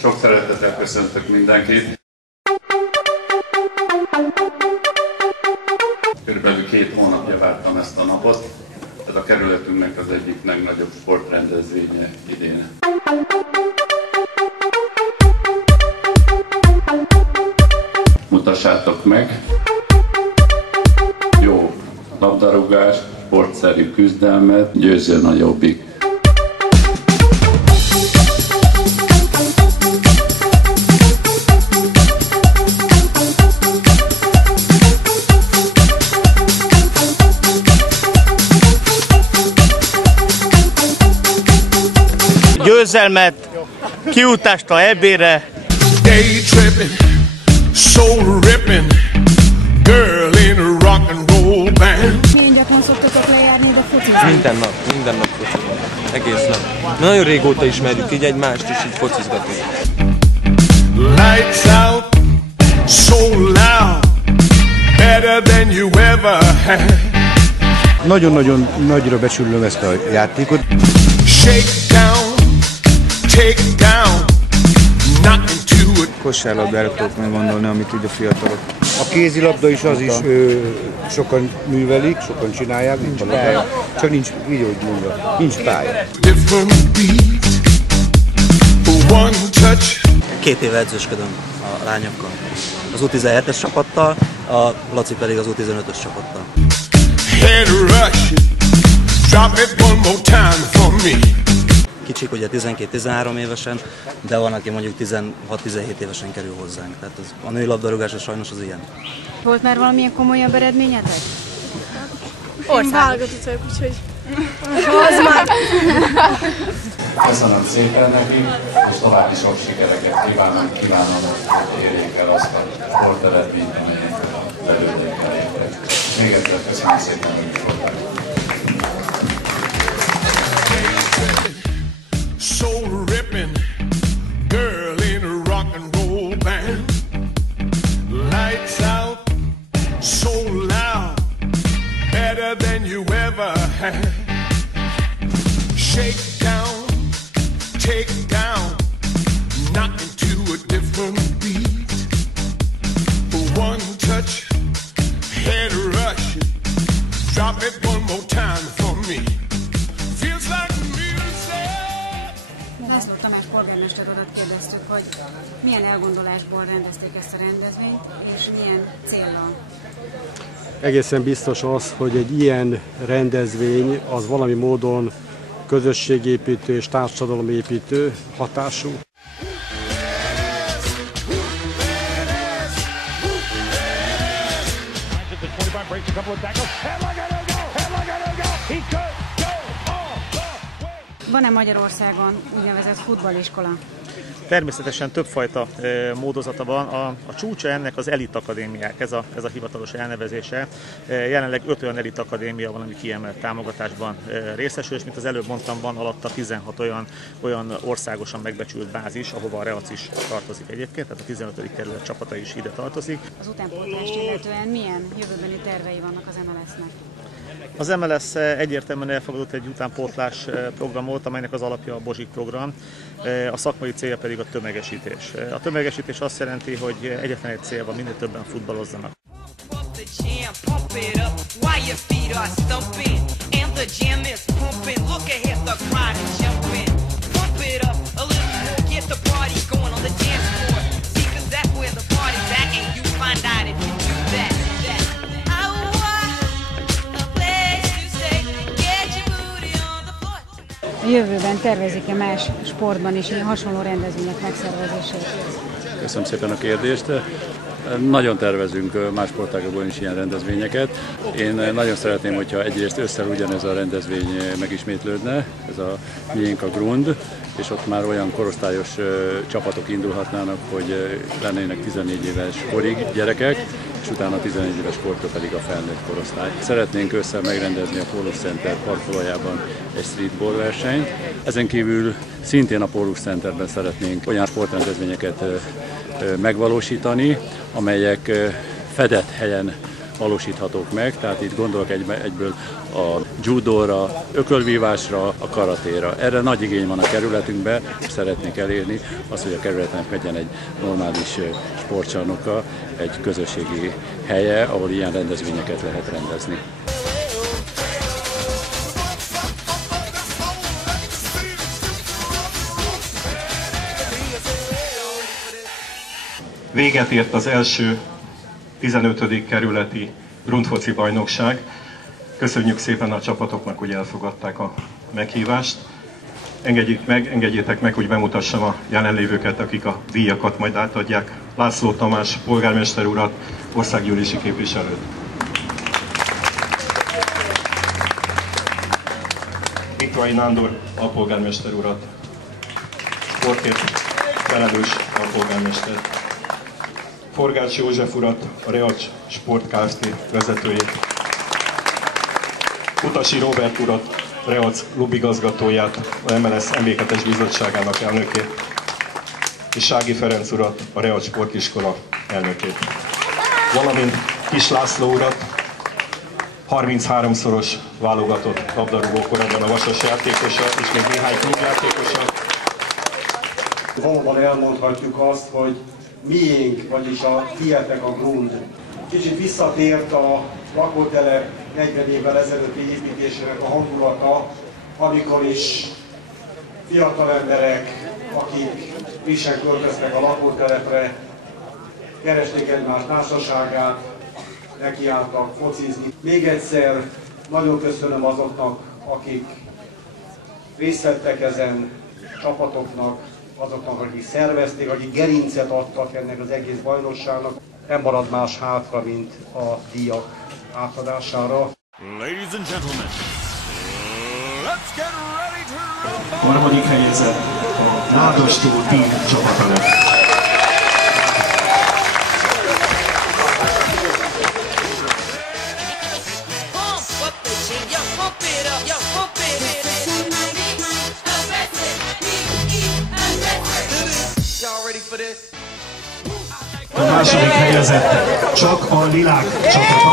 Sok szeretettel köszöntök mindenkit. Körülbelül 2 hónapja vártam ezt a napot. Ez a kerületünknek az egyik legnagyobb sportrendezvénye idén. Mutassátok meg! Jó labdarúgás, sportszerű küzdelmet, győzzön a Jobbik! Győzelmet, kiutást a EB-re. Day tripping, soul ripping, girl in a rock and roll band. Milyen gyakran szoktatok lejárni ide focizni? Minden nap focizunk. Egész nap. Nagyon régóta ismerjük így egymást, és így focizgatunk. Lights out, so loud, better than you ever had. Nagyon-nagyon nagyra becsülöm ezt a játékot. Shake down, take down, knock into it. Kosárlabdára tudok meg gondolni, amit így a fiatalok. A kézilabda is az is sokan művelik, sokan csinálják, nincs pálya, csak nincs, így hogy mondva, nincs pálya. Different beat, one touch. 2 éve edzősködöm a lányokkal. Az U17-es csapattal, a Laci pedig az U15-ös csapattal. Head rush, drop it one more time for me. Kicsik ugye 12-13 évesen, de van, aki mondjuk 16-17 évesen kerül hozzánk. Tehát a női labdarúgás sajnos az ilyen. Volt már valamilyen komolyabb eredményetek? Válogatott vagyok, úgyhogy... Köszönöm szépen neki, és további sok sikereket kívánom, hogy érjék el azt a sporteredményt, amelyet belőlük elértek. Még egyszer köszönöm szépen, hogy voltak. Soul ripping, girl in a rock and roll band. Lights out, so loud, better than you ever had. Shake down, take down, knock into a different beat. One touch, head rush, drop it one more time for me. Feels like László Tamás polgármester urat kérdeztük, hogy milyen elgondolásból rendezték ezt a rendezvényt, és milyen céllal. Egészen biztos az, hogy egy ilyen rendezvény az valami módon közösségépítő és társadalomépítő hatású. Van-e Magyarországon úgynevezett futballiskola? Természetesen többfajta módozata van. A csúcsa ennek az Elit Akadémiák, ez a hivatalos elnevezése. Jelenleg 5 olyan Elit Akadémia van, ami kiemelt támogatásban részesül, és mint az előbb mondtam, van alatta 16 olyan országosan megbecsült bázis, ahova a Reac is tartozik egyébként, tehát a 15. kerület csapata is ide tartozik. Az utánpótlást illetően milyen jövőbeni tervei vannak az MLS-nek? Az MLS egyértelműen elfogadott egy utánpótlás programot, amelynek az alapja a Bozsik program, a szakmai célja pedig a tömegesítés. A tömegesítés azt jelenti, hogy egyetlen egy cél van, minél többen futballozzanak. A jövőben tervezik-e más sportban is ilyen hasonló rendezvények megszervezését? Köszönöm szépen a kérdést. Nagyon tervezünk más sportágokban is ilyen rendezvényeket. Én nagyon szeretném, hogyha egyrészt ősszel ugyanez a rendezvény megismétlődne, ez a miénk a Grund, és ott már olyan korosztályos csapatok indulhatnának, hogy lennének 14 éves korig gyerekek, és utána 14 éves kortól pedig a felnőtt korosztály. Szeretnénk ősszel megrendezni a Pólus Center parkolójában egy streetball versenyt. Ezen kívül szintén a Pólus Centerben szeretnénk olyan sportrendezvényeket megvalósítani, amelyek fedett helyen valósíthatók meg, tehát itt gondolok egyből a judóra, ökölvívásra, a karatéra. Erre nagy igény van a kerületünkben, és szeretnék elérni azt, hogy a kerületnek legyen egy normális sportcsarnoka, egy közösségi helye, ahol ilyen rendezvényeket lehet rendezni. Véget ért az első 15. kerületi grundfoci bajnokság. Köszönjük szépen a csapatoknak, hogy elfogadták a meghívást. Engedjétek meg, hogy bemutassam a jelenlévőket, akik a díjakat majd átadják. László Tamás polgármester urat, országgyűlési képviselőt. Mikvai Nándor alpolgármester urat, sportért felelős alpolgármester. Forgács József urat, a Reacs Sport Kft. Vezetőjét. Utasi Róbert urat, Reac klubigazgatóját, a MLS MB2-es bizottságának elnökét, és Sági Ferenc urat, a Reac Sportiskola elnökét. Valamint Kis László urat, 33-szoros válogatott labdarúgó korabban a Vasas játékosa, és még néhány klubjátékosa. Valóban elmondhatjuk azt, hogy miénk, vagyis a Tietek a Grund. Kicsit visszatért a lakótelep 40 évvel ezelőtti építésének a hangulata, amikor is fiatal emberek, akik frissen költöztek a lakótelepre, keresték egymás társaságát, nekiálltak focizni. Még egyszer nagyon köszönöm azoknak, akik részt vettek ezen csapatoknak, azoknak, akik szervezték, akik gerincet adtak ennek az egész bajnokságnak. Nem marad más hátra, mint a díjak átadására. Ladies and gentlemen, let's get ready to rumble! Harmadik helyezett a Nádastó Team csapata lett. A második helyezett csak a Lilák csapata.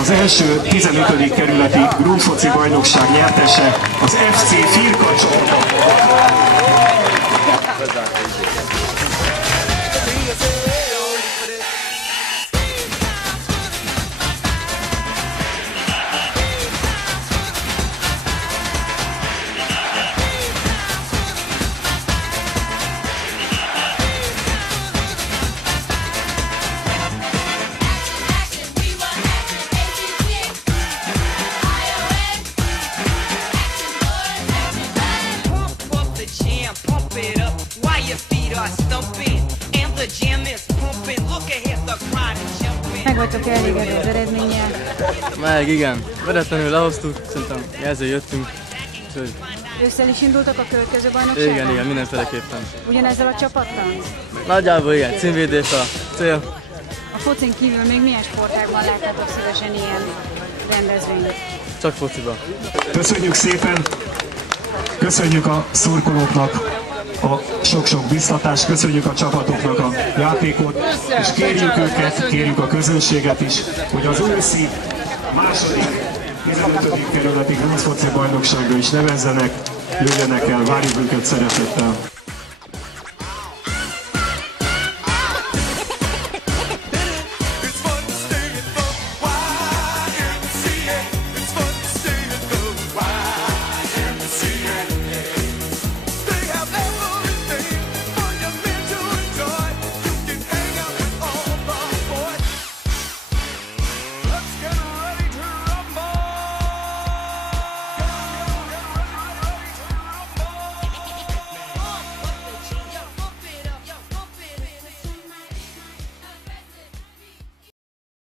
Az első 15. kerületi grundfoci bajnokság nyertese az FC Firka csapata. Meg vagytok elégedve az eredménnyel? Meg igen, veretlenül lehoztuk, szerintem ezzel jöttünk. Ősszel is indultak a következő bajnokságban? Igen, mindenféleképpen. Ugyanezzel a csapattal? Nagyjából igen, címvédés a cél. A focin kívül még milyen sportágban láttátok szívesen ilyen rendezvényt? Csak fociban. Köszönjük szépen! Köszönjük a szurkolóknak a sok-sok biztatást, köszönjük a csapatoknak a játékot, és kérjük őket, kérjük a közönséget is, hogy az őszi második 15. kerületi grundfoci bajnokságra is nevezzenek, jöjjenek el, várjuk őket szeretettel!